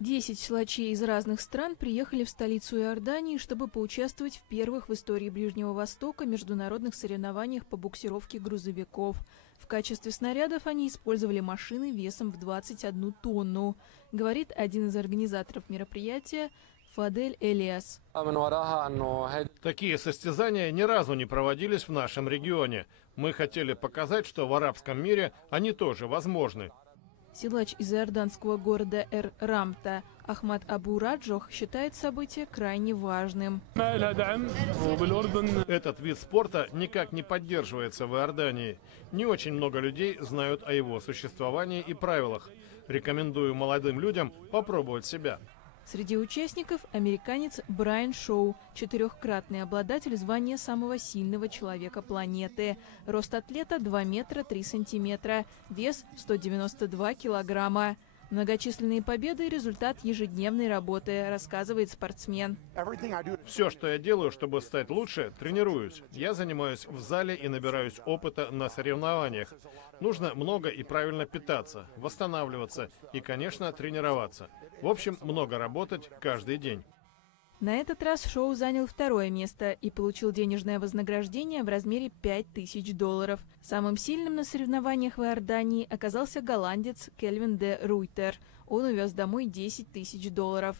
10 силачей из разных стран приехали в столицу Иордании, чтобы поучаствовать в первых в истории Ближнего Востока международных соревнованиях по буксировке грузовиков. В качестве снарядов они использовали машины весом в 21 тонну, говорит один из организаторов мероприятия Фадель Элиас. Такие состязания ни разу не проводились в нашем регионе. Мы хотели показать, что в арабском мире они тоже возможны. Силач из иорданского города Эр-Рамта Ахмад Абу Раджох считает событие крайне важным. Этот вид спорта никак не поддерживается в Иордании. Не очень много людей знают о его существовании и правилах. Рекомендую молодым людям попробовать себя. Среди участников американец Брайан Шоу, 4-кратный обладатель звания самого сильного человека планеты. Рост атлета 2 метра 3 сантиметра, вес 192 килограмма. Многочисленные победы – результат ежедневной работы, рассказывает спортсмен. Все, что я делаю, чтобы стать лучше, тренируюсь. Я занимаюсь в зале и набираюсь опыта на соревнованиях. Нужно много и правильно питаться, восстанавливаться и, конечно, тренироваться. В общем, много работать каждый день. На этот раз Шоу занял 2-е место и получил денежное вознаграждение в размере $5000. Самым сильным на соревнованиях в Иордании оказался голландец Кельвин де Руйтер. Он увез домой $10 000.